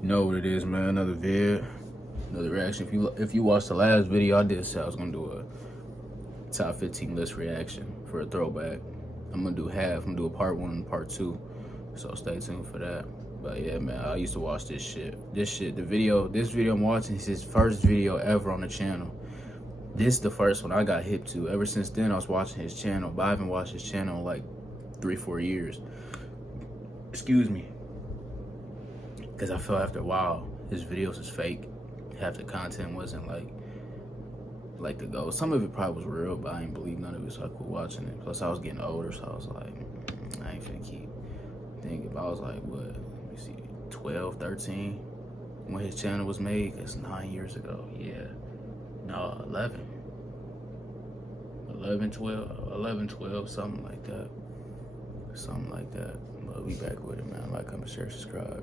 You know what it is, man. Another vid, another reaction. If you watched the last video, I did say I was gonna do a top 15 list reaction for a throwback. I'm gonna do half. I'm gonna do a part 1 and part 2. So stay tuned for that. But yeah, man, I used to watch this shit. This video I'm watching is his first video ever on the channel. This is the first one I got hip to. Ever since then, I was watching his channel, but I haven't watched his channel in like 3-4 years. Excuse me. Because I felt after a while, his videos was fake. Half the content wasn't like the go. Some of it probably was real, but I ain't believe none of it, so I quit watching it. Plus, I was getting older, so I was like, I ain't finna keep thinking. But I was like, what? Let me see, 12, 13 when his channel was made. That's 9 years ago. Yeah. No, 11, 12, something like that. Something like that. But we back with it, man. Like, comment, share, subscribe.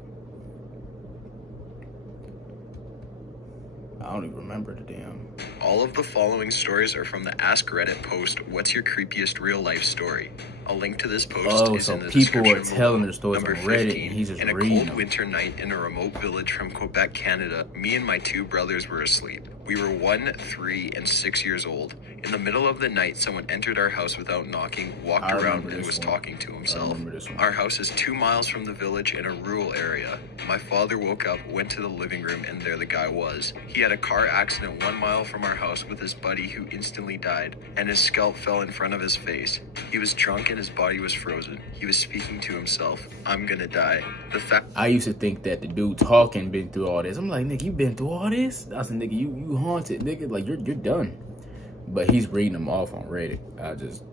I don't even remember the damn. All of the following stories are from the Ask Reddit post, "What's your creepiest real life story?" A link to this post is in the description. People are telling their stories on Reddit, 15, and he's just in a reading cold them. winter night in a remote village from Quebec, Canada, me and my 2 brothers were asleep. We were 1, 3, and 6 years old. In the middle of the night, someone entered our house without knocking, walked around, and was talking to himself. Our house is 2 miles from the village in a rural area. My father woke up, went to the living room, and there the guy was. He had a car accident 1 mile from our house with his buddy who instantly died, and his scalp fell in front of his face. He was drunk and his body was frozen. He was speaking to himself, "I'm gonna die." I used to think that the dude talking been through all this. I'm like, nigga, you been through all this? I said, nigga, you haunted, nigga. Like, you're done. But he's reading them off on Reddit. I just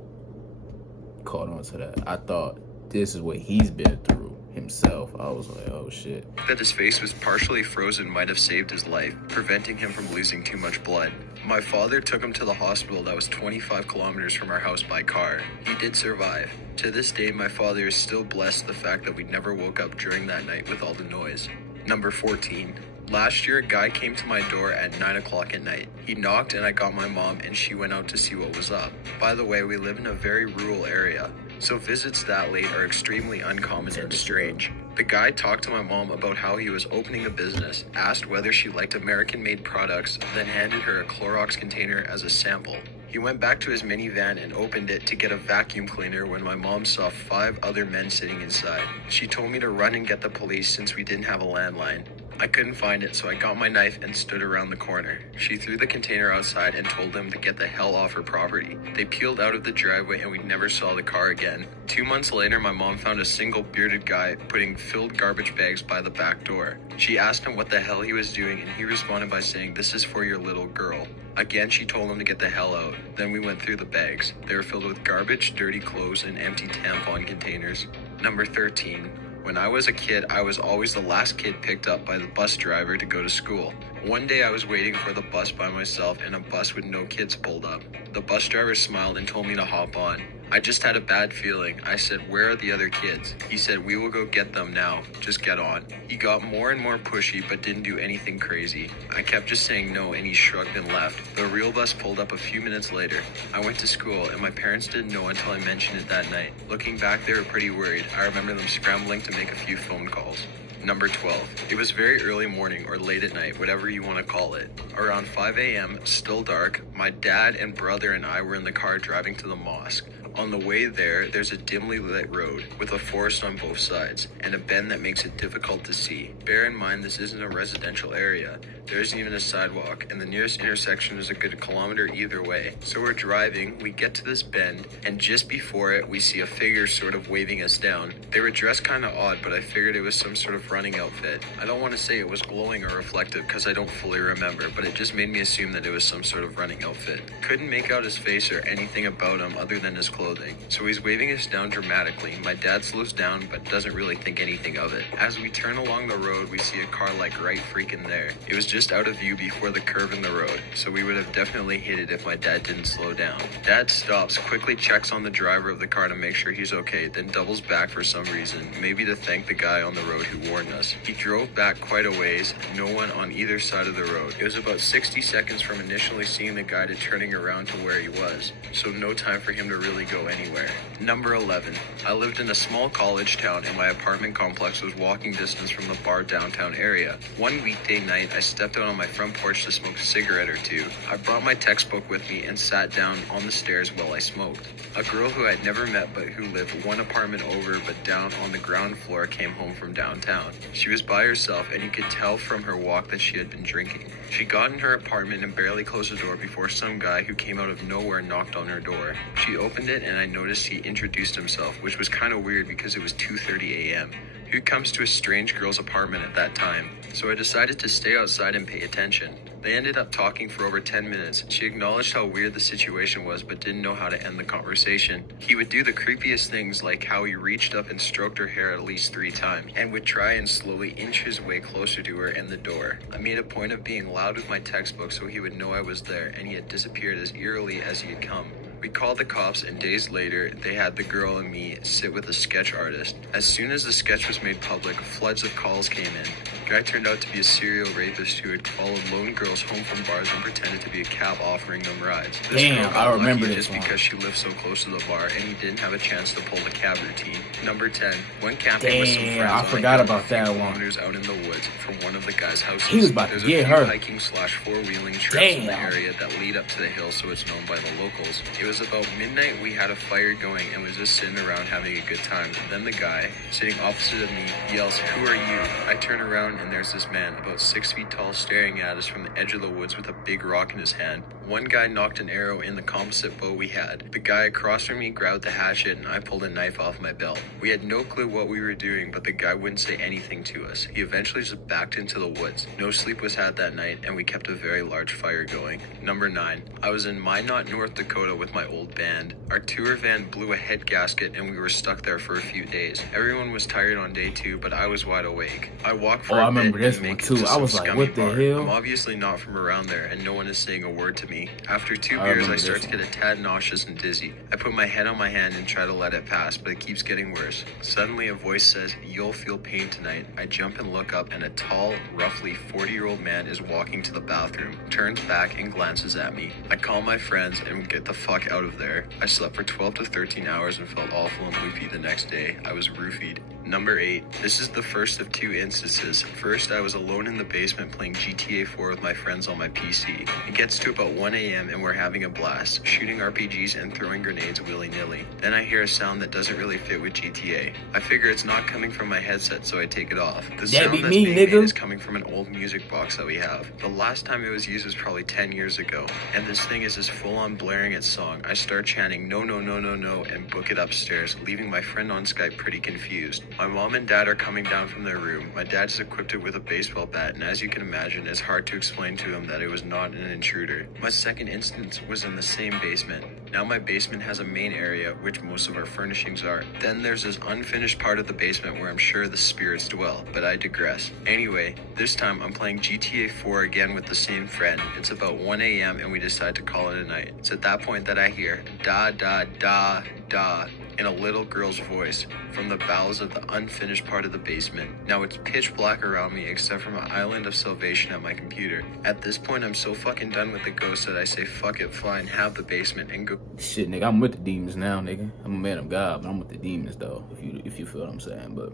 caught on to that. I thought this is what he's been through himself. I was like, oh shit. That his face was partially frozen might have saved his life, preventing him from losing too much blood. My father took him to the hospital that was 25 kilometers from our house by car. He did survive. To this day, my father is still blessed the fact that we never woke up during that night with all the noise. Number 14. Last year, a guy came to my door at 9 o'clock at night. He knocked and I got my mom and she went out to see what was up. By the way, we live in a very rural area, so visits that late are extremely uncommon and strange. The guy talked to my mom about how he was opening a business, asked whether she liked American-made products, then handed her a Clorox container as a sample. He went back to his minivan and opened it to get a vacuum cleaner when my mom saw 5 other men sitting inside. She told me to run and get the police since we didn't have a landline. I couldn't find it, so I got my knife and stood around the corner. She threw the container outside and told them to get the hell off her property. They peeled out of the driveway and we never saw the car again. 2 months later, my mom found a single bearded guy putting filled garbage bags by the back door. She asked him what the hell he was doing and he responded by saying, "This is for your little girl." Again, she told him to get the hell out. Then we went through the bags. They were filled with garbage, dirty clothes, and empty tampon containers. Number 13. When I was a kid, I was always the last kid picked up by the bus driver to go to school. One day I was waiting for the bus by myself and a bus with no kids pulled up. The bus driver smiled and told me to hop on. I just had a bad feeling. I said, "Where are the other kids?" He said, "We will go get them now. Just get on." He got more and more pushy but didn't do anything crazy. I kept just saying no and he shrugged and left. The real bus pulled up a few minutes later. I went to school and my parents didn't know until I mentioned it that night. Looking back, they were pretty worried. I remember them scrambling to make a few phone calls. Number 12. It was very early morning or late at night, whatever you want to call it. Around 5 a.m., still dark, my dad and brother and I were in the car driving to the mosque. On the way there, there's a dimly lit road with a forest on both sides and a bend that makes it difficult to see. Bear in mind this isn't a residential area. There isn't even a sidewalk, and the nearest intersection is a good kilometer either way. So we're driving, we get to this bend, and just before it, we see a figure sort of waving us down. They were dressed kind of odd, but I figured it was some sort of running outfit. I don't want to say it was glowing or reflective because I don't fully remember, but it just made me assume that it was some sort of running outfit. Couldn't make out his face or anything about him other than his clothing. So he's waving us down dramatically. My dad slows down but doesn't really think anything of it. As we turn along the road, we see a car like right freaking there. It was just just out of view before the curve in the road, so we would have definitely hit it if my dad didn't slow down. Dad stops, quickly checks on the driver of the car to make sure he's okay, then doubles back for some reason, maybe to thank the guy on the road who warned us. He drove back quite a ways, no one on either side of the road. It was about 60 seconds from initially seeing the guy to turning around to where he was, so no time for him to really go anywhere. Number 11. I lived in a small college town and my apartment complex was walking distance from the bar downtown area. One weekday night, I stepped out on my front porch to smoke a cigarette or two. I brought my textbook with me and sat down on the stairs while I smoked. A girl who I'd never met but who lived one apartment over but down on the ground floor came home from downtown. She was by herself and you could tell from her walk that she had been drinking. She got in her apartment and barely closed the door before some guy who came out of nowhere knocked on her door. She opened it and I noticed he introduced himself, which was kind of weird because it was 2:30 a.m. Who comes to a strange girl's apartment at that time? So I decided to stay outside and pay attention. They ended up talking for over 10 minutes. She acknowledged how weird the situation was but didn't know how to end the conversation. He would do the creepiest things like how he reached up and stroked her hair at least 3 times and would try and slowly inch his way closer to her and the door. I made a point of being loud with my textbook so he would know I was there, and he had disappeared as eerily as he had come. We called the cops and days later, they had the girl and me sit with a sketch artist. As soon as the sketch was made public, floods of calls came in. The guy turned out to be a serial rapist who had followed lone girls home from bars and pretended to be a cab offering them rides. This Damn, I remember this just one. because she lived so close to the bar and he didn't have a chance to pull the cab routine. Number 10. Went camping with some friends. Damn, I forgot about that one. Kilometers out in the woods from one of the guy's houses. He was about to get her. There's a few hiking / four-wheeling trails in the area that lead up to the hill, so it's known by the locals. It was about midnight. We had a fire going and was just sitting around having a good time. Then the guy, sitting opposite of me, yells, "Who are you?" I turn around and there's this man, about 6 feet tall, staring at us from the edge of the woods with a big rock in his hand. One guy knocked an arrow in the composite bow we had. The guy across from me grabbed the hatchet and I pulled a knife off my belt. We had no clue what we were doing, but the guy wouldn't say anything to us. He eventually just backed into the woods. No sleep was had that night and we kept a very large fire going. Number 9. I was in Minot, North Dakota with my old band. Our tour van blew a head gasket and we were stuck there for a few days. Everyone was tired on day 2, but I was wide awake. I walked for a bit. I remember this one too. I was like, what the hell? I'm obviously not from around there and no one is saying a word to me. After 2 beers, I start to get a tad nauseous and dizzy. I put my head on my hand and try to let it pass, but it keeps getting worse. Suddenly a voice says, "You'll feel pain tonight." I jump and look up and a tall, roughly 40-year-old man is walking to the bathroom, turns back and glances at me. I call my friends and we get the fuck out of there. I slept for 12 to 13 hours and felt awful and loopy the next day. I was roofied. Number 8. This is the first of 2 instances. First, I was alone in the basement playing GTA 4 with my friends on my PC. It gets to about 1 a.m. and we're having a blast, shooting RPGs and throwing grenades willy-nilly. Then I hear a sound that doesn't really fit with GTA. I figure it's not coming from my headset, so I take it off. The sound that's being made is coming from an old music box that we have. The last time it was used was probably 10 years ago, and this thing is just full-on blaring its song. I start chanting, "No, no, no, no, no," and book it upstairs, leaving my friend on Skype pretty confused. My mom and dad are coming down from their room. My dad's equipped it with a baseball bat, and as you can imagine, it's hard to explain to him that it was not an intruder. My second instance was in the same basement. Now my basement has a main area, which most of our furnishings are. Then there's this unfinished part of the basement where I'm sure the spirits dwell, but I digress. Anyway, this time I'm playing GTA 4 again with the same friend. It's about 1 a.m. and we decide to call it a night. It's at that point that I hear, "Da, da, da, da," in a little girl's voice from the bowels of the unfinished part of the basement. Now it's pitch black around me except for my island of salvation at my computer. At this point, I'm so fucking done with the ghost that I say fuck it, fly and have the basement and go. Shit, nigga, I'm with the demons now, nigga. I'm a man of God, but I'm with the demons though, if you feel what I'm saying. But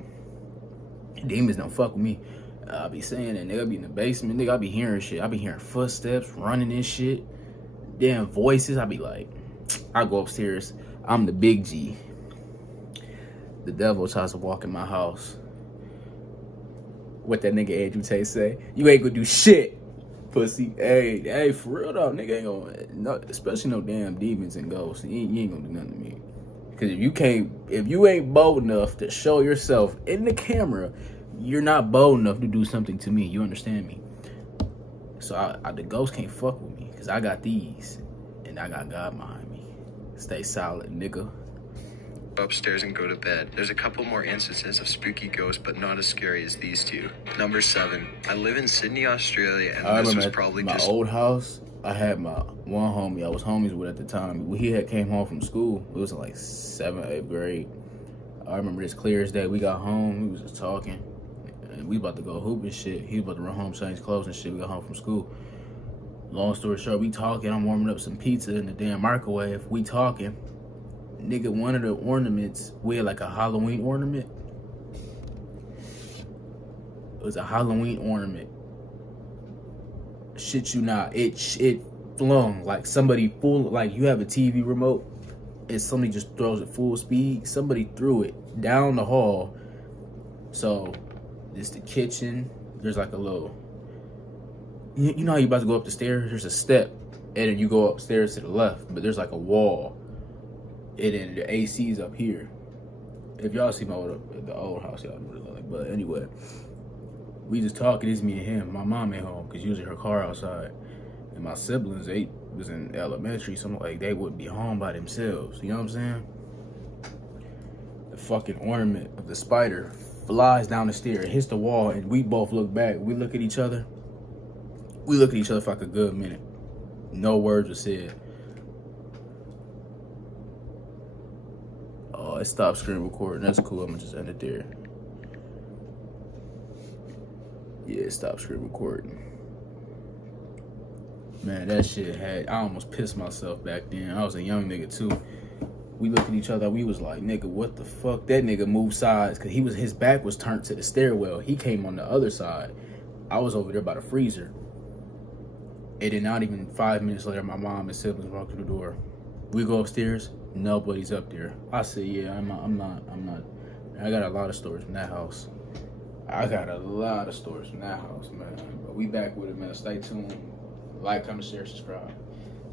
demons don't fuck with me. I be saying that, nigga. I be in the basement, nigga. I be hearing shit. I be hearing footsteps, running and shit. Damn voices. I be like, I go upstairs. I'm the big G. The devil tries to walk in my house. What that nigga Andrew Tate say? You ain't gonna do shit, pussy. Hey, for real though, nigga ain't gonna, no, especially no damn demons and ghosts. You ain't gonna do nothing to me. Cause if you ain't bold enough to show yourself in the camera, you're not bold enough to do something to me. You understand me? So the ghost can't fuck with me, cause I got these, and I got God behind me. Stay solid, nigga. upstairs and go to bed. There's a couple more instances of spooky ghosts, but not as scary as these two. Number 7. I live in Sydney, Australia, and this was probably my old house. I had my one homie I was homies with at the time. He had came home from school. It was in like 7th, 8th grade. I remember this clear as day. We got home, we was just talking, and we about to go hoop and shit. He was about to run home, change clothes and shit. We got home from school. Long story short, we talking. I'm warming up some pizza in the damn microwave. We talking. Nigga, one of the ornaments, we had like a Halloween ornament. It was a Halloween ornament. Shit you not, it flung like somebody full, like you have a TV remote and somebody just throws it full speed. Somebody threw it down the hall. So it's the kitchen. There's like a little, you know how you about to go up the stairs? There's a step and then you go upstairs to the left, but there's like a wall and then the AC's up here. If y'all see the old house, y'all know what it look like. But anyway, we just talking, it's me and him. My mom ain't home because usually her car outside. And my siblings, they was in elementary, so like they wouldn't be home by themselves. You know what I'm saying? The fucking ornament of the spider flies down the stair, hits the wall, and we both look back. We look at each other. We look at each other for like a good minute. No words were said. Oh, it stopped screen recording. That's cool. I'm gonna just end it there. Yeah, it stopped screen recording. Man, that shit I almost pissed myself back then. I was a young nigga too. We looked at each other, we was like, nigga, what the fuck? That nigga moved sides, cause his back was turned to the stairwell. He came on the other side. I was over there by the freezer. And then not even 5 minutes later, my mom and siblings walk through the door. We go upstairs, nobody's up there. I said, yeah, I'm not. I got a lot of stories from that house. Man. But we back with it, man. Stay tuned. Like, comment, share, subscribe.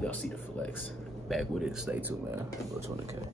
Y'all see the flex. Back with it. Stay tuned, man. Go 20K.